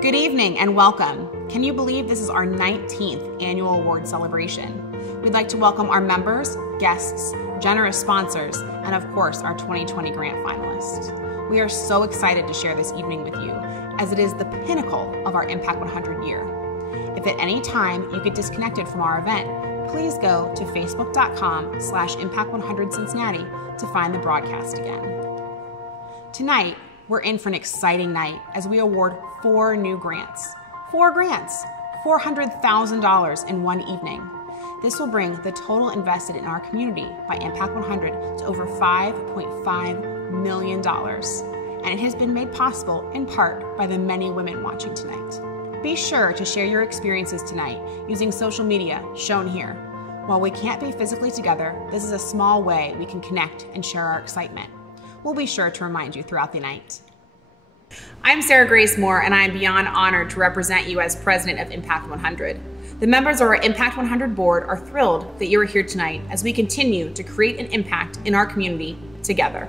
Good evening and welcome. Can you believe this is our 19th annual award celebration? We'd like to welcome our members, guests, generous sponsors, and of course, our 2020 grant finalists. We are so excited to share this evening with you, as it is the pinnacle of our Impact 100 year. If at any time you get disconnected from our event, please go to facebook.com/Impact100 Cincinnati to find the broadcast again. Tonight, we're in for an exciting night as we award 4 new grants. 4 grants, $400,000 in one evening. This will bring the total invested in our community by Impact 100 to over $5.5 million. And it has been made possible in part by the many women watching tonight. Be sure to share your experiences tonight using social media shown here. While we can't be physically together, this is a small way we can connect and share our excitement. We'll be sure to remind you throughout the night. I'm Sarah Grace Moore, and I am beyond honored to represent you as president of Impact 100. The members of our Impact 100 board are thrilled that you are here tonight as we continue to create an impact in our community together.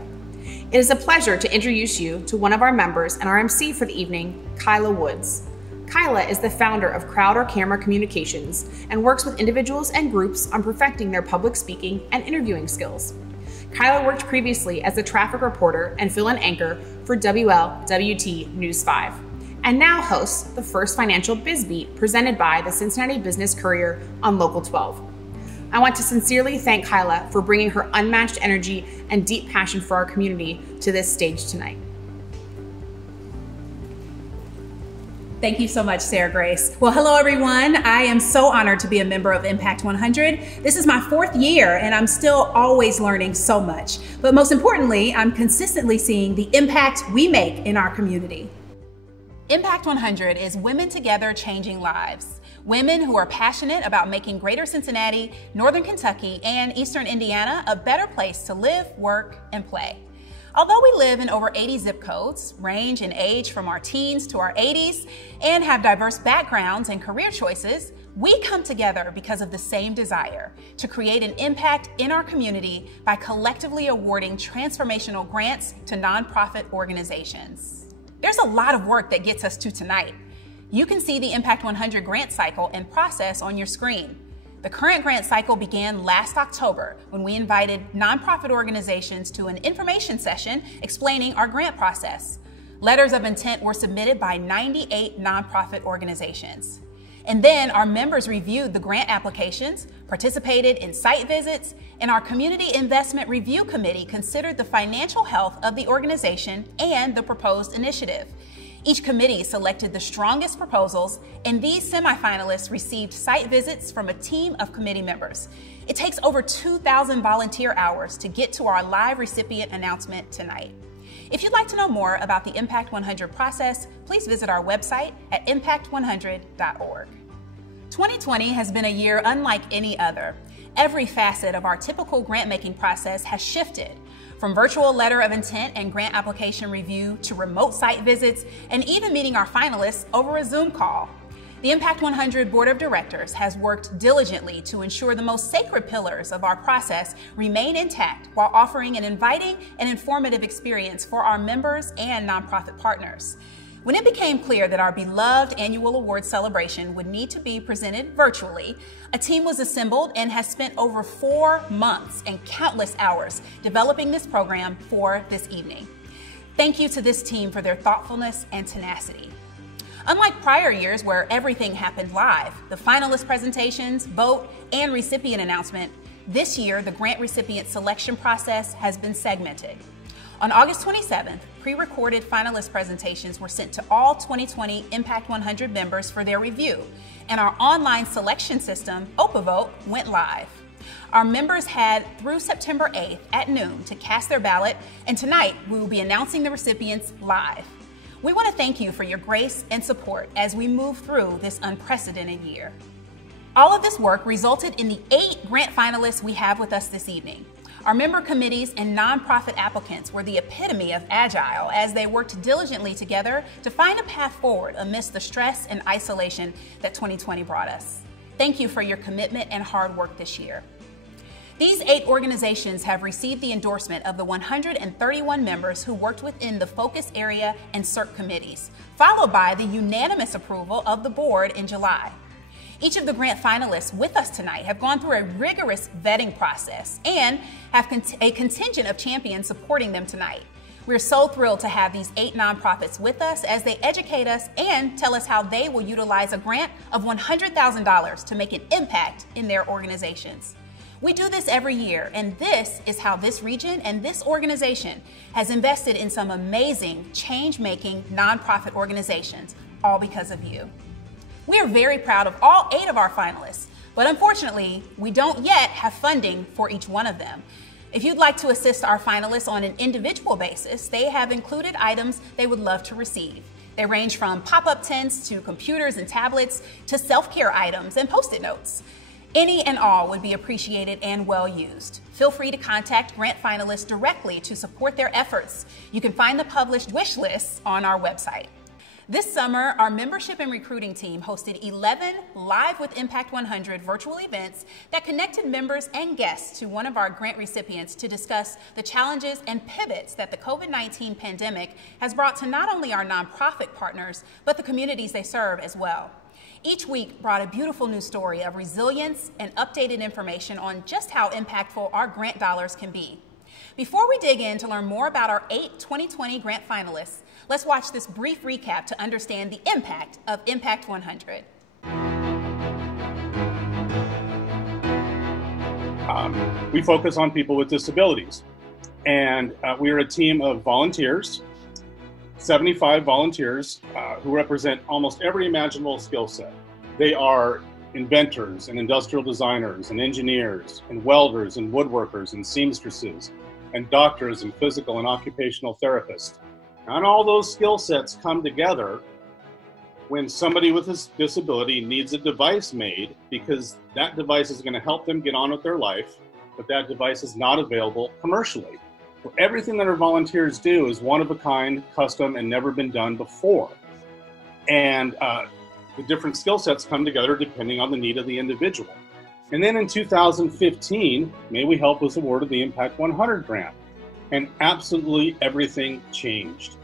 It is a pleasure to introduce you to one of our members and our MC for the evening, Kyla Woods. Kyla is the founder of Crowd or Camera Communications and works with individuals and groups on perfecting their public speaking and interviewing skills. Kyla worked previously as a traffic reporter and fill-in anchor for WLWT News 5, and now hosts the first financial biz beat presented by the Cincinnati Business Courier on Local 12. I want to sincerely thank Kyla for bringing her unmatched energy and deep passion for our community to this stage tonight. Thank you so much, Sarah Grace. Well, hello, everyone. I am so honored to be a member of Impact 100. This is my 4th year, and I'm still always learning so much. But most importantly, I'm consistently seeing the impact we make in our community. Impact 100 is women together changing lives. Women who are passionate about making Greater Cincinnati, Northern Kentucky, and Eastern Indiana a better place to live, work, and play. Although we live in over 80 zip codes, range in age from our teens to our 80s, and have diverse backgrounds and career choices, we come together because of the same desire to create an impact in our community by collectively awarding transformational grants to nonprofit organizations. There's a lot of work that gets us to tonight. You can see the Impact 100 grant cycle and process on your screen. The current grant cycle began last October when we invited nonprofit organizations to an information session explaining our grant process. Letters of intent were submitted by 98 nonprofit organizations. And then our members reviewed the grant applications, participated in site visits, and our Community Investment Review Committee considered the financial health of the organization and the proposed initiative. Each committee selected the strongest proposals, and these semifinalists received site visits from a team of committee members. It takes over 2,000 volunteer hours to get to our live recipient announcement tonight. If you'd like to know more about the Impact 100 process, please visit our website at impact100.org. 2020 has been a year unlike any other. Every facet of our typical grant-making process has shifted, from virtual letter of intent and grant application review to remote site visits and even meeting our finalists over a Zoom call. The Impact 100 Board of Directors has worked diligently to ensure the most sacred pillars of our process remain intact while offering an inviting and informative experience for our members and nonprofit partners. When it became clear that our beloved annual award celebration would need to be presented virtually, a team was assembled and has spent over 4 months and countless hours developing this program for this evening. Thank you to this team for their thoughtfulness and tenacity. Unlike prior years where everything happened live, the finalist presentations, vote, and recipient announcement, this year the grant recipient selection process has been segmented. On August 27th, pre-recorded finalist presentations were sent to all 2020 Impact 100 members for their review, and our online selection system, OpaVote, went live. Our members had through September 8th at noon to cast their ballot, and tonight we will be announcing the recipients live. We want to thank you for your grace and support as we move through this unprecedented year. All of this work resulted in the 8 grant finalists we have with us this evening. Our member committees and nonprofit applicants were the epitome of agile as they worked diligently together to find a path forward amidst the stress and isolation that 2020 brought us. Thank you for your commitment and hard work this year. These 8 organizations have received the endorsement of the 131 members who worked within the focus area and CERC committees, followed by the unanimous approval of the board in July. Each of the grant finalists with us tonight have gone through a rigorous vetting process and have a contingent of champions supporting them tonight. We're so thrilled to have these 8 nonprofits with us as they educate us and tell us how they will utilize a grant of $100,000 to make an impact in their organizations. We do this every year, and this is how this region and this organization has invested in some amazing change-making nonprofit organizations, all because of you. We are very proud of all 8 of our finalists, but unfortunately, we don't yet have funding for each one of them. If you'd like to assist our finalists on an individual basis, they have included items they would love to receive. They range from pop-up tents to computers and tablets to self-care items and Post-it notes. Any and all would be appreciated and well used. Feel free to contact grant finalists directly to support their efforts. You can find the published wish lists on our website. This summer, our membership and recruiting team hosted 11 Live with Impact 100 virtual events that connected members and guests to one of our grant recipients to discuss the challenges and pivots that the COVID-19 pandemic has brought to not only our nonprofit partners, but the communities they serve as well. Each week brought a beautiful new story of resilience and updated information on just how impactful our grant dollars can be. Before we dig in to learn more about our 8 2020 grant finalists, let's watch this brief recap to understand the impact of Impact 100. We focus on people with disabilities, and we are a team of volunteers, 75 volunteers who represent almost every imaginable skill set. They are inventors and industrial designers and engineers and welders and woodworkers and seamstresses and doctors and physical and occupational therapists. And all those skill sets come together when somebody with a disability needs a device made, because that device is going to help them get on with their life, but that device is not available commercially. So everything that our volunteers do is one of a kind, custom, and never been done before. And the different skill sets come together depending on the need of the individual. And then in 2015, May We Help was awarded the Impact 100 grant, and absolutely everything changed.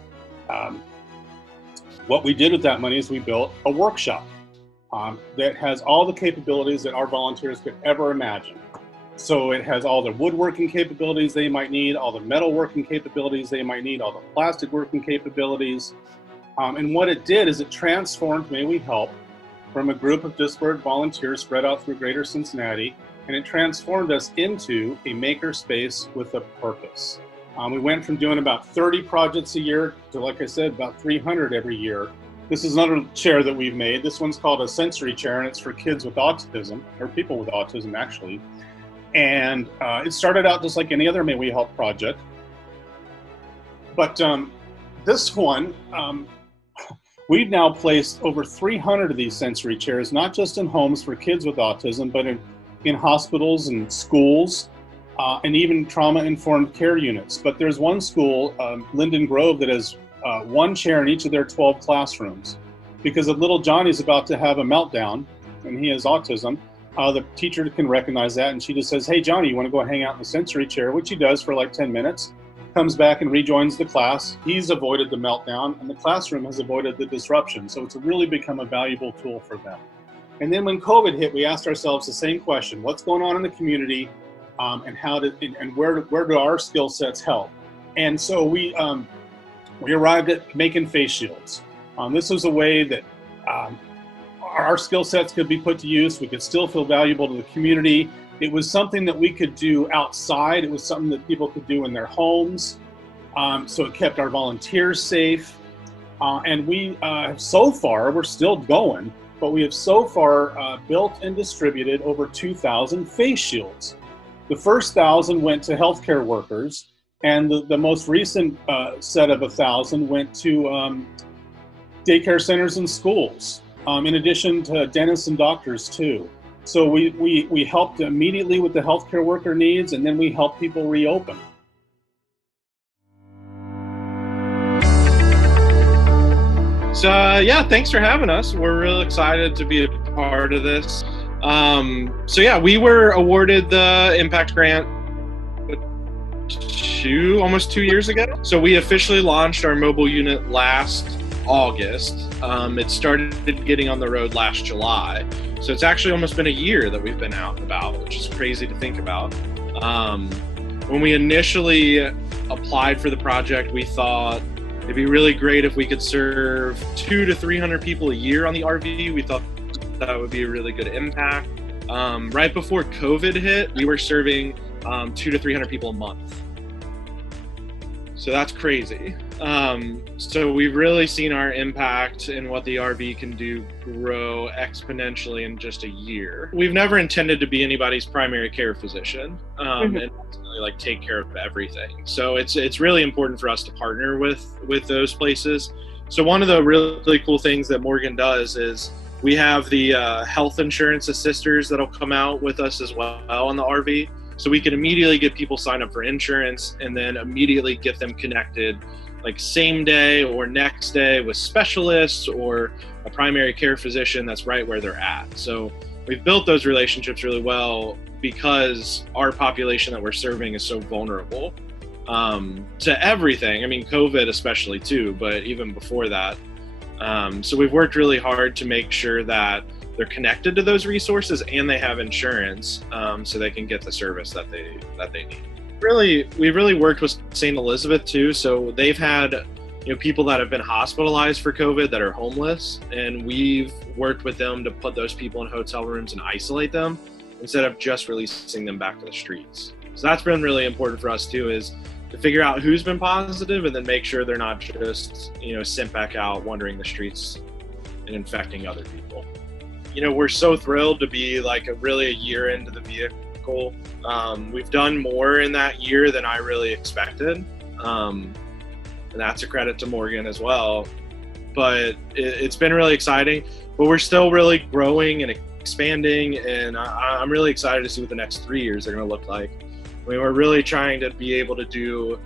What we did with that money is we built a workshop that has all the capabilities that our volunteers could ever imagine. So it has all the woodworking capabilities they might need, all the metalworking capabilities they might need, all the plastic working capabilities. And what it did is it transformed May We Help from a group of disparate volunteers spread out through greater Cincinnati, and it transformed us into a maker space with a purpose. We went from doing about 30 projects a year to, like I said, about 300 every year. This is another chair that we've made. This one's called a sensory chair, and it's for kids with autism, or people with autism, actually. And it started out just like any other May We Help project. But this one, we've now placed over 300 of these sensory chairs, not just in homes for kids with autism, but in hospitals and schools, and even trauma-informed care units. But there's one school, Linden Grove, that has one chair in each of their 12 classrooms. Because if little Johnny's about to have a meltdown, and he has autism, the teacher can recognize that, and she just says, "Hey, Johnny, you want to go hang out in the sensory chair?" Which he does for like 10 minutes. Comes back and rejoins the class. He's avoided the meltdown, and the classroom has avoided the disruption. So it's really become a valuable tool for them. And then when COVID hit, we asked ourselves the same question: what's going on in the community, and where do our skill sets help? And so we arrived at making face shields. This was a way that our skill sets could be put to use. We could still feel valuable to the community. It was something that we could do outside. It was something that people could do in their homes. So it kept our volunteers safe. And we so far, we're still going, but we have so far built and distributed over 2,000 face shields. The first 1,000 went to healthcare workers, and the most recent set of 1,000 went to daycare centers and schools, in addition to dentists and doctors too. So we helped immediately with the healthcare worker needs, and then we helped people reopen. So yeah, thanks for having us. We're real excited to be a part of this. So yeah, we were awarded the Impact Grant almost 2 years ago. So we officially launched our mobile unit last August. It started getting on the road last July. So it's actually almost been a year that we've been out and about, which is crazy to think about. When we initially applied for the project, we thought it'd be really great if we could serve 200 to 300 people a year on the RV. We thought that would be a really good impact. Right before COVID hit, we were serving 200 to 300 people a month. So that's crazy. So we've really seen our impact and what the RV can do grow exponentially in just a year. We've never intended to be anybody's primary care physician and really like take care of everything. So it's really important for us to partner with those places. So one of the really cool things that Morgan does is we have the health insurance assisters that'll come out with us as well on the RV. So we can immediately get people signed up for insurance and then immediately get them connected like same day or next day with specialists or a primary care physician that's right where they're at. So we've built those relationships really well because our population that we're serving is so vulnerable to everything. I mean, COVID especially too, but even before that. So we've worked really hard to make sure that they're connected to those resources and they have insurance so they can get the service that they need. We've really worked with St. Elizabeth too. So they've had people that have been hospitalized for COVID that are homeless, and we've worked with them to put those people in hotel rooms and isolate them instead of just releasing them back to the streets. So that's been really important for us too, is to figure out who's been positive and then make sure they're not just sent back out wandering the streets and infecting other people. We're so thrilled to be like really a year into the vehicle. We've done more in that year than I really expected. And that's a credit to Morgan as well. But it's been really exciting, but we're still really growing and expanding. And I'm really excited to see what the next 3 years are going to look like. I mean, we're really trying to be able to do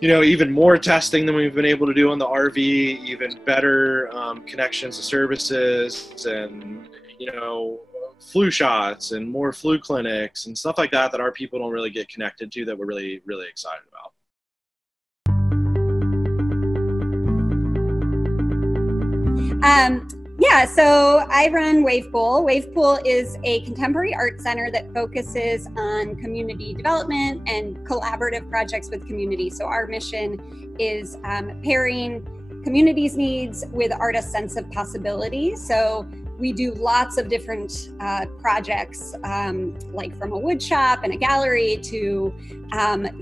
even more testing than we've been able to do on the RV, even better connections to services and, flu shots and more flu clinics and stuff like that our people don't really get connected to that we're really, really excited about. Yeah, so I run Wavepool. Wavepool is a contemporary art center that focuses on community development and collaborative projects with community. So our mission is pairing community's needs with artists' sense of possibility. So we do lots of different projects, like from a wood shop and a gallery to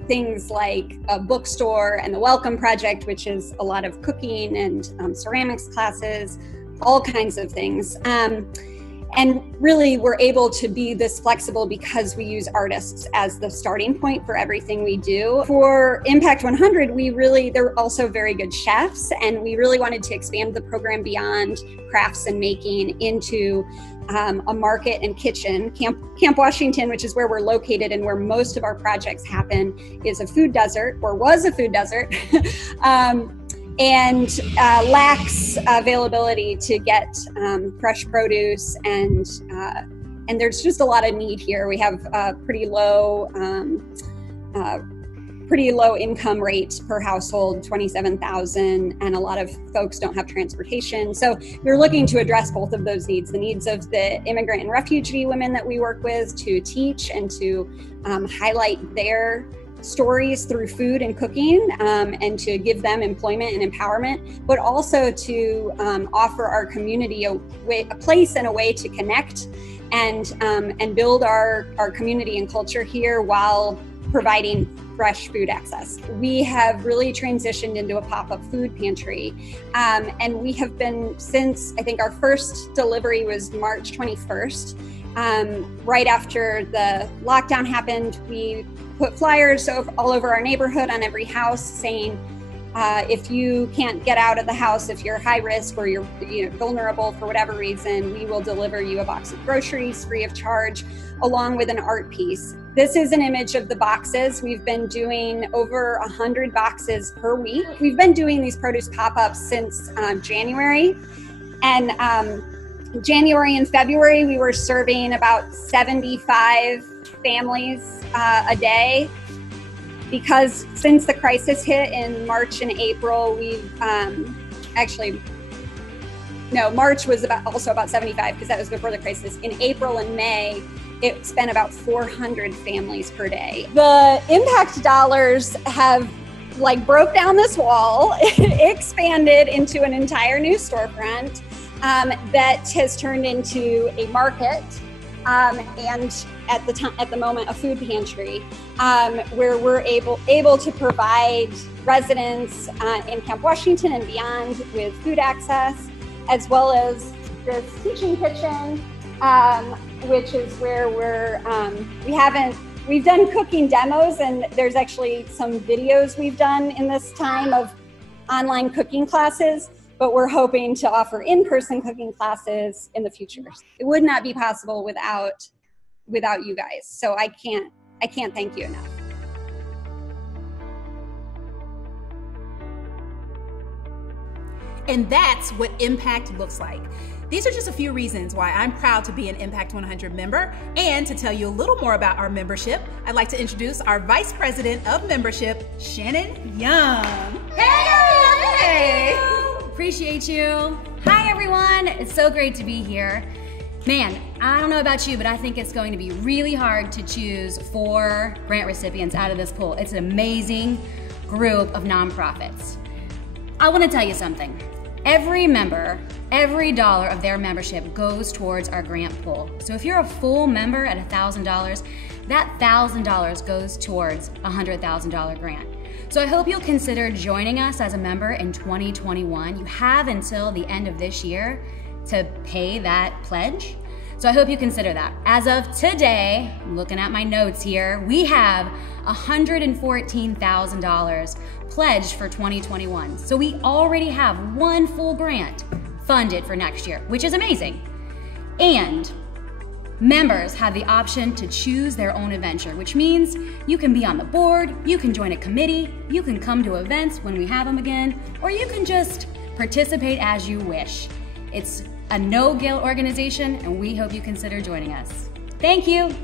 things like a bookstore and the Welcome Project, which is a lot of cooking and ceramics classes, all kinds of things. And really, we're able to be this flexible because we use artists as the starting point for everything we do. For Impact 100, they're also very good chefs, and we really wanted to expand the program beyond crafts and making into a market and kitchen. Camp Washington, which is where we're located and where most of our projects happen, is a food desert, or was a food desert. And lacks availability to get fresh produce, and there's just a lot of need here. We have pretty low income rate per household, 27,000, and a lot of folks don't have transportation. So we're looking to address both of those needs, the needs of the immigrant and refugee women that we work with, to teach and to highlight their stories through food and cooking, and to give them employment and empowerment, but also to offer our community a place and a way to connect and build our community and culture here while providing fresh food access. We have really transitioned into a pop-up food pantry, and we have been, since I think our first delivery was March 21st, right after the lockdown happened. We put flyers all over our neighborhood on every house saying, if you can't get out of the house, if you're high risk or you're vulnerable for whatever reason, we will deliver you a box of groceries free of charge, along with an art piece. This is an image of the boxes. We've been doing over 100 boxes per week. We've been doing these produce pop-ups since January. And January and February, we were serving about 75 families a day. Because since the crisis hit in March and April, we've March was also about 75 because that was before the crisis. In April and May, it's been about 400 families per day. The impact dollars have broke down this wall, expanded into an entire new storefront that has turned into a market and at the moment a food pantry where we're able to provide residents in Camp Washington and beyond with food access, as well as this teaching kitchen, which is where we've done cooking demos, and there's actually some videos we've done in this time of online cooking classes, but we're hoping to offer in-person cooking classes in the future. It would not be possible without you guys. So I can't thank you enough. And that's what impact looks like. These are just a few reasons why I'm proud to be an Impact 100 member. And to tell you a little more about our membership, I'd like to introduce our Vice President of Membership, Shannon Young. Hey! Appreciate you. Hi, everyone. It's so great to be here. Man, I don't know about you, but I think it's going to be really hard to choose 4 grant recipients out of this pool. It's an amazing group of nonprofits. I want to tell you something. Every member, every dollar of their membership goes towards our grant pool. So if you're a full member at $1,000, that $1,000 goes towards a $100,000 grant. So I hope you'll consider joining us as a member in 2021. You have until the end of this year to pay that pledge. So I hope you consider that. As of today, I'm looking at my notes here, we have $114,000 pledged for 2021. So we already have 1 full grant funded for next year, which is amazing. And members have the option to choose their own adventure, which means you can be on the board, you can join a committee, you can come to events when we have them again, or you can just participate as you wish. It's a no-guilt organization, and we hope you consider joining us. Thank you.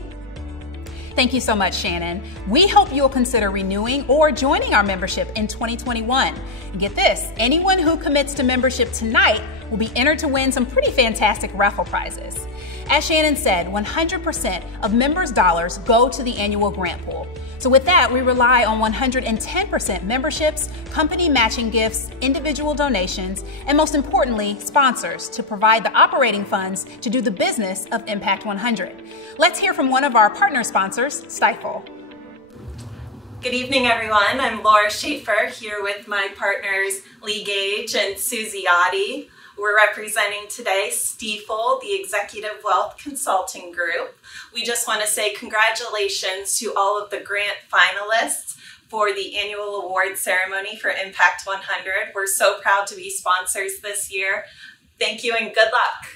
Thank you so much, Shannon. We hope you'll consider renewing or joining our membership in 2021. And get this, anyone who commits to membership tonight will be entered to win some pretty fantastic raffle prizes. As Shannon said, 100% of members' dollars go to the annual grant pool. So with that, we rely on 110% memberships, company matching gifts, individual donations, and most importantly, sponsors to provide the operating funds to do the business of Impact 100. Let's hear from one of our partner sponsors, Stifel. Good evening, everyone. I'm Laura Schaefer here with my partners Lee Gage and Susie Oddie. We're representing today Stifel, the Executive Wealth Consulting Group. We just want to say congratulations to all of the grant finalists for the annual award ceremony for Impact 100. We're so proud to be sponsors this year. Thank you and good luck.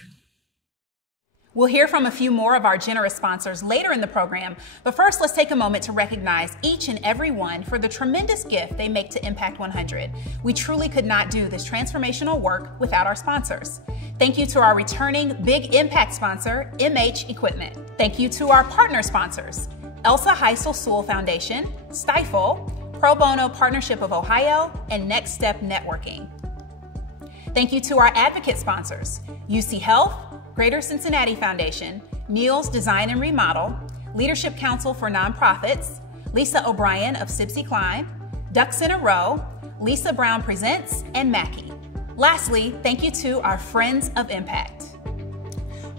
We'll hear from a few more of our generous sponsors later in the program, but first let's take a moment to recognize each and every one for the tremendous gift they make to Impact 100. We truly could not do this transformational work without our sponsors. Thank you to our returning Big Impact sponsor, MH Equipment. Thank you to our partner sponsors, Elsa Heisel Sewell Foundation, Stifel, Pro Bono Partnership of Ohio, and Next Step Networking. Thank you to our advocate sponsors, UC Health, Greater Cincinnati Foundation, Neal's Design and Remodel, Leadership Council for Nonprofits, Lisa O'Brien of Sibsey Klein, Ducks in a Row, Lisa Brown Presents, and Mackey. Lastly, thank you to our Friends of Impact.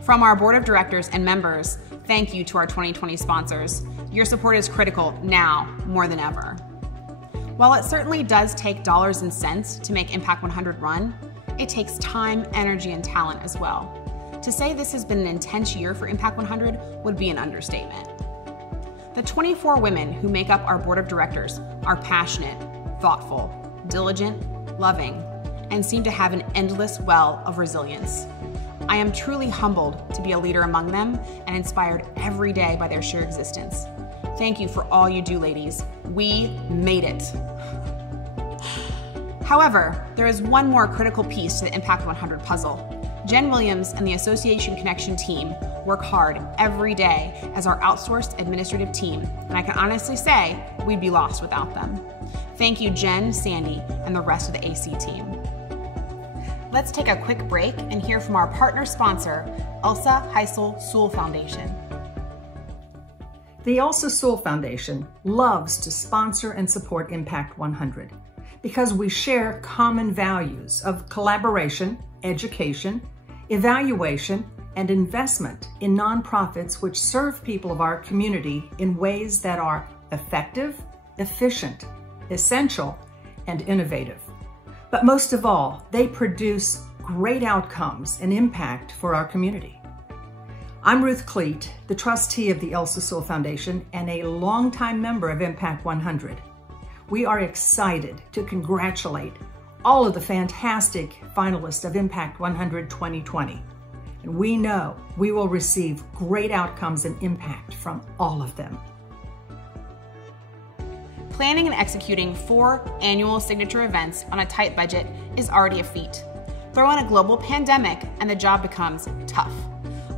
From our board of directors and members, thank you to our 2020 sponsors. Your support is critical now more than ever. While it certainly does take dollars and cents to make Impact 100 run, it takes time, energy, and talent as well. To say this has been an intense year for Impact 100 would be an understatement. The 24 women who make up our board of directors are passionate, thoughtful, diligent, loving, and seem to have an endless well of resilience. I am truly humbled to be a leader among them and inspired every day by their sheer existence. Thank you for all you do, ladies. We made it. However, there is one more critical piece to the Impact 100 puzzle. Jen Williams and the Association Connection team work hard every day as our outsourced administrative team, and I can honestly say we'd be lost without them. Thank you, Jen, Sandy, and the rest of the AC team. Let's take a quick break and hear from our partner sponsor, Elsa Heisel Sewell Foundation. The Elsa Sewell Foundation loves to sponsor and support Impact 100 because we share common values of collaboration, education, evaluation, and investment in nonprofits which serve people of our community in ways that are effective, efficient, essential, and innovative. But most of all, they produce great outcomes and impact for our community. I'm Ruth Cleet, the trustee of the Elsa Sewell Foundation and a longtime member of Impact 100. We are excited to congratulate all of the fantastic finalists of Impact 100 2020. And we know we will receive great outcomes and impact from all of them. Planning and executing 4 annual signature events on a tight budget is already a feat. Throw in a global pandemic and the job becomes tough.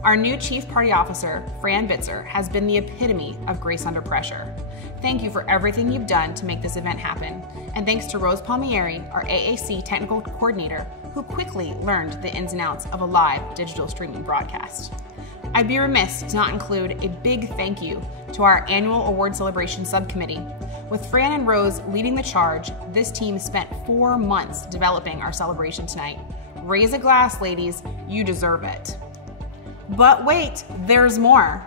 Our new Chief Party Officer, Fran Bitzer, has been the epitome of grace under pressure. Thank you for everything you've done to make this event happen. And thanks to Rose Palmieri, our AAC Technical Coordinator, who quickly learned the ins and outs of a live digital streaming broadcast. I'd be remiss to not include a big thank you to our annual award celebration subcommittee. With Fran and Rose leading the charge, this team spent 4 months developing our celebration tonight. Raise a glass, ladies, you deserve it. But wait, there's more.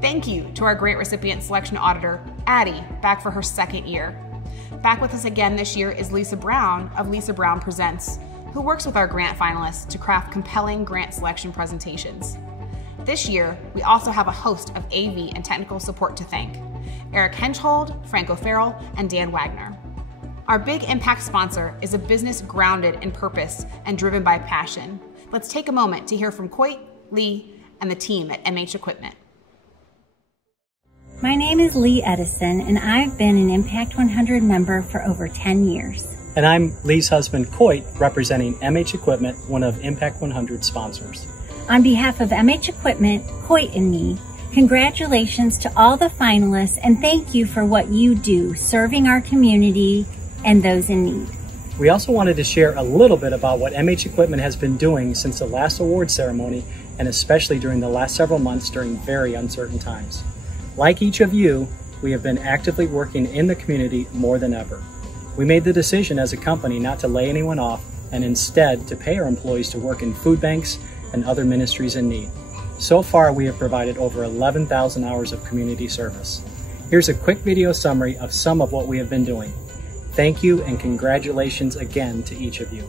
Thank you to our great recipient selection auditor, Addie, back for her 2nd year. Back with us again this year is Lisa Brown of Lisa Brown Presents, who works with our grant finalists to craft compelling grant selection presentations. This year, we also have a host of AV and technical support to thank: Eric Henschhold, Franco Farrell, and Dan Wagner. Our big impact sponsor is a business grounded in purpose and driven by passion. Let's take a moment to hear from Coit, Lee, and the team at MH Equipment. My name is Lee Edison, and I've been an Impact 100 member for over 10 years. And I'm Lee's husband, Coit, representing MH Equipment, one of Impact 100 sponsors. On behalf of MH Equipment, Coit, and me, congratulations to all the finalists, and thank you for what you do, serving our community and those in need. We also wanted to share a little bit about what MH Equipment has been doing since the last award ceremony, and especially during the last several months during very uncertain times. Like each of you, we have been actively working in the community more than ever. We made the decision as a company not to lay anyone off, and instead to pay our employees to work in food banks and other ministries in need. So far, we have provided over 11,000 hours of community service. Here's a quick video summary of some of what we have been doing. Thank you and congratulations again to each of you.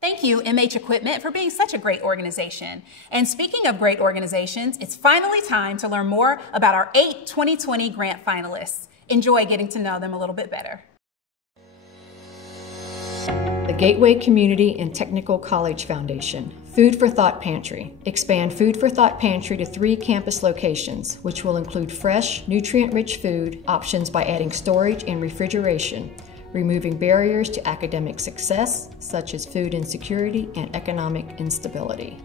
Thank you, MH Equipment, for being such a great organization. And speaking of great organizations, it's finally time to learn more about our 8 2020 grant finalists. Enjoy getting to know them a little bit better. The Gateway Community and Technical College Foundation. Food for Thought Pantry. Expand Food for Thought Pantry to 3 campus locations, which will include fresh, nutrient-rich food options by adding storage and refrigeration, removing barriers to academic success, such as food insecurity and economic instability.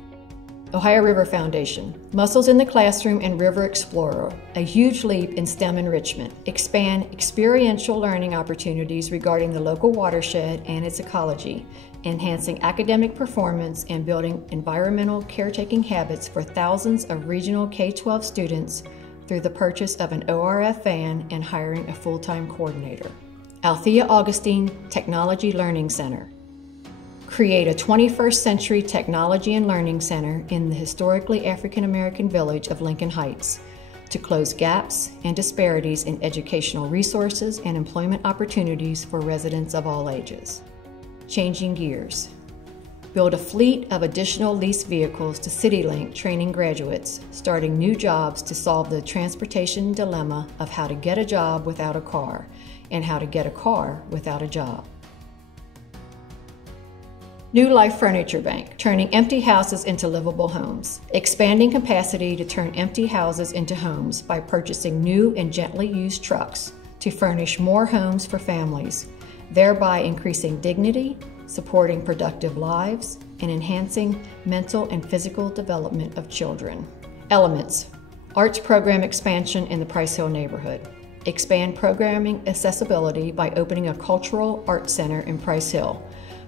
Ohio River Foundation. Muscles in the Classroom and River Explorer. A huge leap in STEM enrichment. Expand experiential learning opportunities regarding the local watershed and its ecology, enhancing academic performance and building environmental caretaking habits for thousands of regional K-12 students through the purchase of an ORF van and hiring a full-time coordinator. Althea Augustine Technology Learning Center. Create a 21st century technology and learning center in the historically African American village of Lincoln Heights to close gaps and disparities in educational resources and employment opportunities for residents of all ages. changing gears. Build a fleet of additional leased vehicles to CityLink training graduates, starting new jobs to solve the transportation dilemma of how to get a job without a car and how to get a car without a job. New Life Furniture Bank, turning empty houses into livable homes. Expanding capacity to turn empty houses into homes by purchasing new and gently used trucks to furnish more homes for families, thereby increasing dignity, supporting productive lives, and enhancing mental and physical development of children. Elements, arts program expansion in the Price Hill neighborhood. Expand programming accessibility by opening a cultural arts center in Price Hill,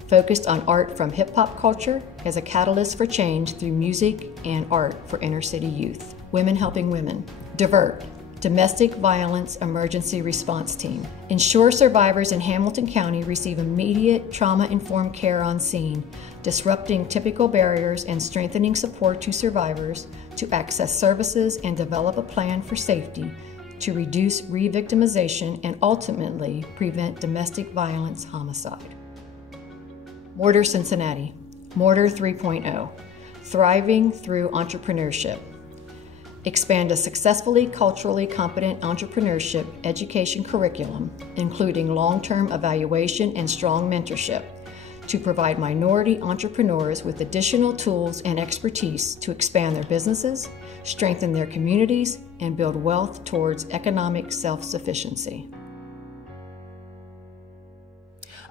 focused on art from hip-hop culture as a catalyst for change through music and art for inner-city youth. Women helping women. Divert, domestic violence emergency response team. Ensure survivors in Hamilton County receive immediate trauma-informed care on scene, disrupting typical barriers and strengthening support to survivors to access services and develop a plan for safety to reduce re-victimization and ultimately prevent domestic violence homicide. Mortar Cincinnati, Mortar 3.0, thriving through entrepreneurship. Expand a successfully culturally competent entrepreneurship education curriculum, including long-term evaluation and strong mentorship, to provide minority entrepreneurs with additional tools and expertise to expand their businesses, strengthen their communities, and build wealth towards economic self-sufficiency.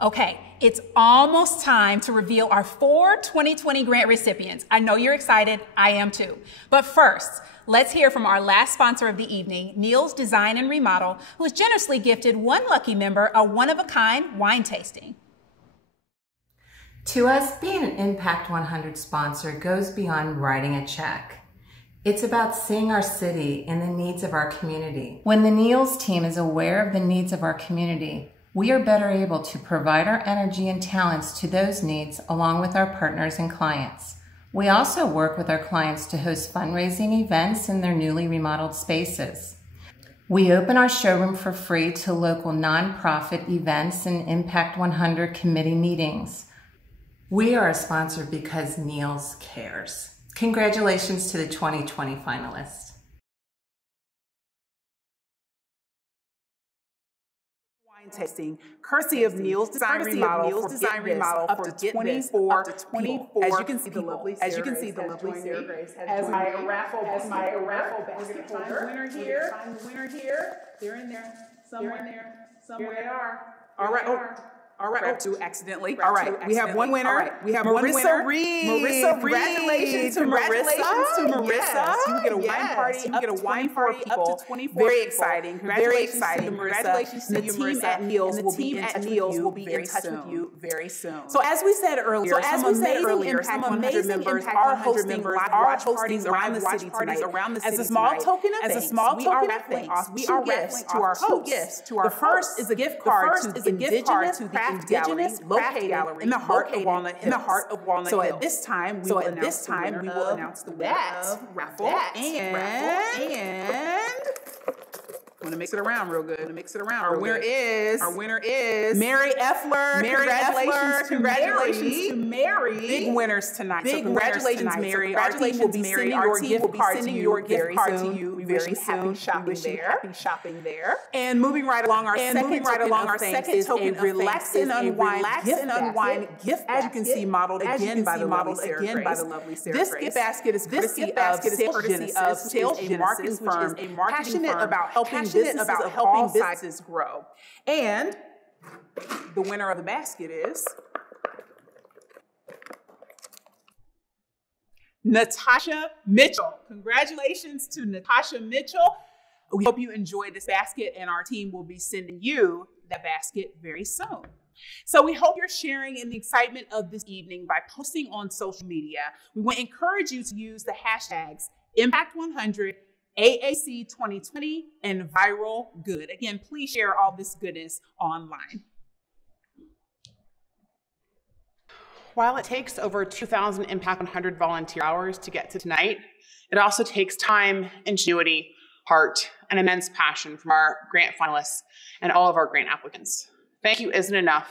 Okay, it's almost time to reveal our 4 2020 grant recipients. I know you're excited, I am too. But first, let's hear from our last sponsor of the evening, Neil's Design and Remodel, who has generously gifted one lucky member a one-of-a-kind wine tasting. To us, being an Impact 100 sponsor goes beyond writing a check. It's about seeing our city and the needs of our community. When the Neil's team is aware of the needs of our community, we are better able to provide our energy and talents to those needs along with our partners and clients. We also work with our clients to host fundraising events in their newly remodeled spaces. We open our showroom for free to local nonprofit events and Impact 100 committee meetings. We are a sponsor because Neil's cares. Congratulations to the 2020 finalists. Tasting, courtesy of Neil's Design Remodel up to 24 people. As you can see the lovely Sarah Grace as my raffle basket holder. Winner here. They're in there. Somewhere. Here they are. All right. All right. Grab two accidentally. All right. We have one winner. Right. We have Marissa Reed. Congratulations to Marissa. Yes. You get a wine party. You get a wine party up to 24 Very exciting. Congratulations to you, Marissa. The team at Neil's will be in touch with you very soon. So as we said earlier, some amazing members are hosting live watch parties around the city tonight. As a small token of thanks, we are raffling off two gifts to our hosts. The first is a gift card to the Indigenous Craft Gallery located in the heart of Walnut Hills. So at this time, we will announce the winner of raffle. And I'm gonna mix it around real good. Our winner is Mary Effler. Congratulations to Mary. Big winners tonight. Congratulations, Mary. Our team will be sending your gift card to you. We wish you happy shopping there. And moving right along, our second token of relax and unwind gift basket. As you can see, modeled again by the lovely Sarah Grace. This gift basket is courtesy of Sales Genesis, which is a marketing firm about helping businesses grow. And the winner of the basket is Natasha Mitchell. Congratulations to Natasha Mitchell. We hope you enjoy this basket, and our team will be sending you that basket very soon. So we hope you're sharing in the excitement of this evening by posting on social media. We want to encourage you to use the hashtags Impact100, AAC 2020, and Viral Good. Again, please share all this goodness online. While it takes over 2,000 Impact 100 volunteer hours to get to tonight, it also takes time, ingenuity, heart, and immense passion from our grant finalists and all of our grant applicants. Thank you isn't enough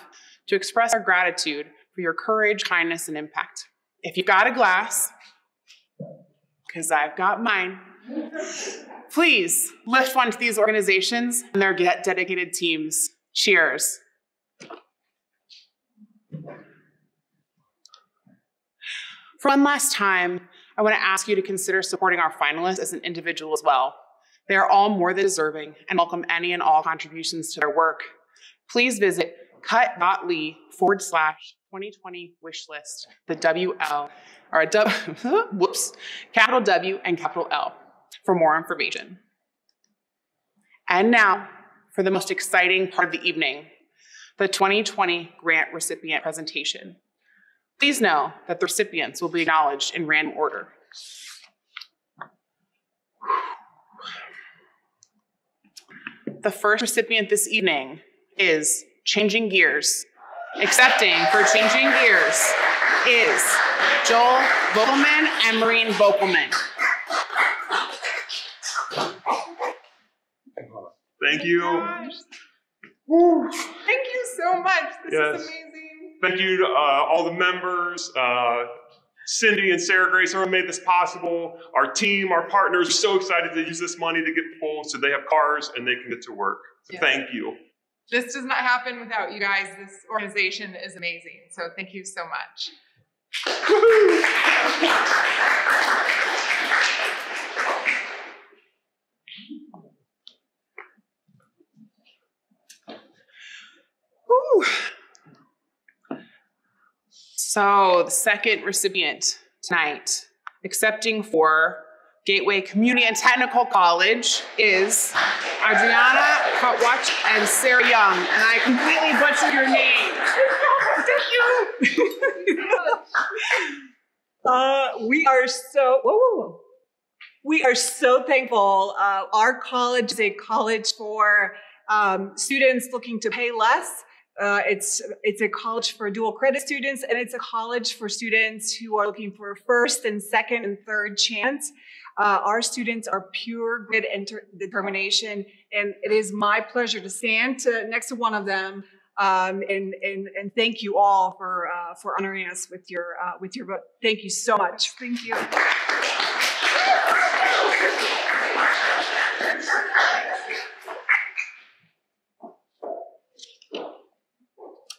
to express our gratitude for your courage, kindness, and impact. If you've got a glass, because I've got mine, please lift one to these organizations and their dedicated teams. Cheers. For one last time, I want to ask you to consider supporting our finalists as an individual as well. They are all more than deserving and welcome any and all contributions to their work. Please visit cut.ly/2020 wishlist, the WL, or a capital W and capital L for more information. And now for the most exciting part of the evening, the 2020 grant recipient presentation. Please know that the recipients will be acknowledged in random order. The first recipient this evening is Changing Gears. Accepting for Changing Gears is Joel Vogelman and Maureen Vogelman. Thank you. Thank you so much. This is amazing. Thank you to all the members, Cindy and Sarah Grace, who made this possible. Our team, our partners are so excited to use this money to get full so they have cars and they can get to work. So thank you. This does not happen without you guys. This organization is amazing. So thank you so much. So the second recipient tonight, accepting for Gateway Community and Technical College, is Adriana Kotwach and Sarah Young. And I completely butchered your name. Thank you. We are so thankful. Our college is a college for students looking to pay less. It's a college for dual credit students, and it's a college for students who are looking for first and second and third chance. Our students are pure grit and determination, and it is my pleasure to stand next to one of them and thank you all for honoring us with your vote. Thank you so much. Thank you.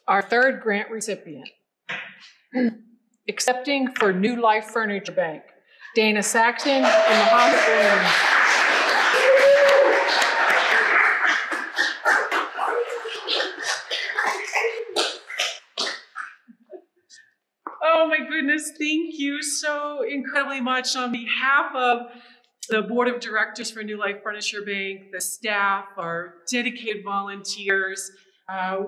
Our third grant recipient, accepting for New Life Furniture Bank, Dana Saxon and Muhammad Williams. Oh my goodness, thank you so incredibly much on behalf of the Board of Directors for New Life Furniture Bank, the staff, our dedicated volunteers.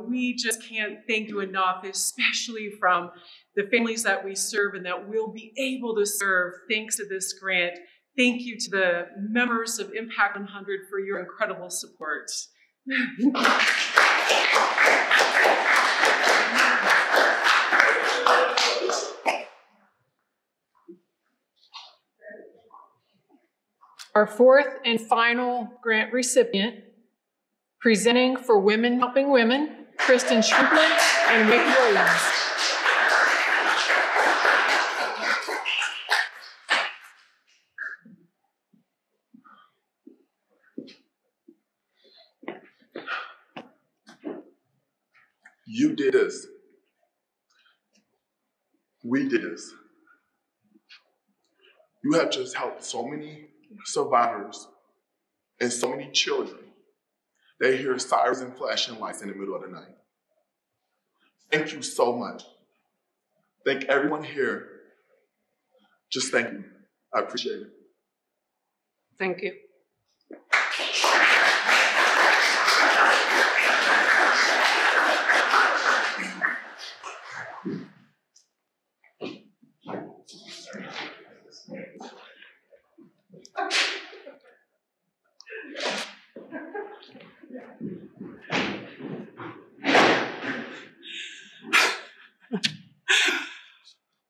We just can't thank you enough, especially from the families that we serve and that we'll be able to serve thanks to this grant. Thank you to the members of Impact 100 for your incredible support. Our fourth and final grant recipient, presenting for Women Helping Women, Kristen Shrimpland and Rick Williams. You did this. We did this. You have just helped so many survivors and so many children. They hear sirens and flashing lights in the middle of the night. Thank you so much. Thank everyone here. Just thank you. I appreciate it. Thank you.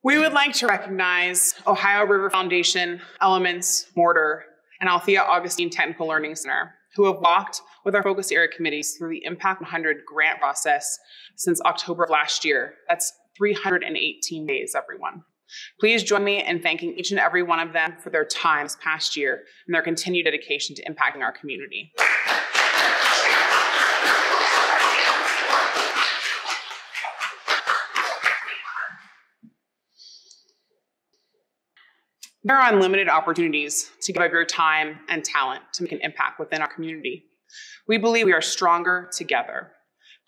We would like to recognize Ohio River Foundation, Elements, Mortar, and Althea Augustine Technical Learning Center, who have walked with our focus area committees through the Impact 100 grant process since October of last year. That's 318 days, everyone. Please join me in thanking each and every one of them for their time this past year and their continued dedication to impacting our community. There are unlimited opportunities to give up your time and talent to make an impact within our community. We believe we are stronger together.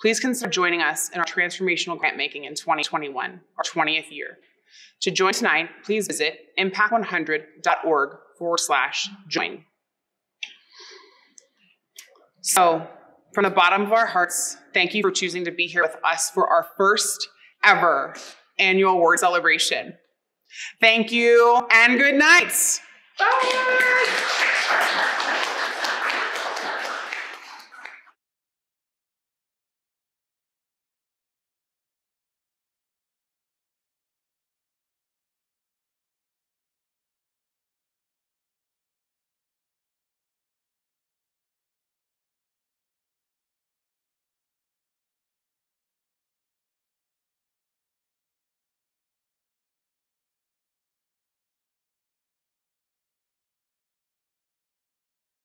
Please consider joining us in our transformational grant making in 2021, our 20th year. To join tonight, please visit impact100.org/join. So, from the bottom of our hearts, thank you for choosing to be here with us for our first ever annual award celebration. Thank you and good night. Bye.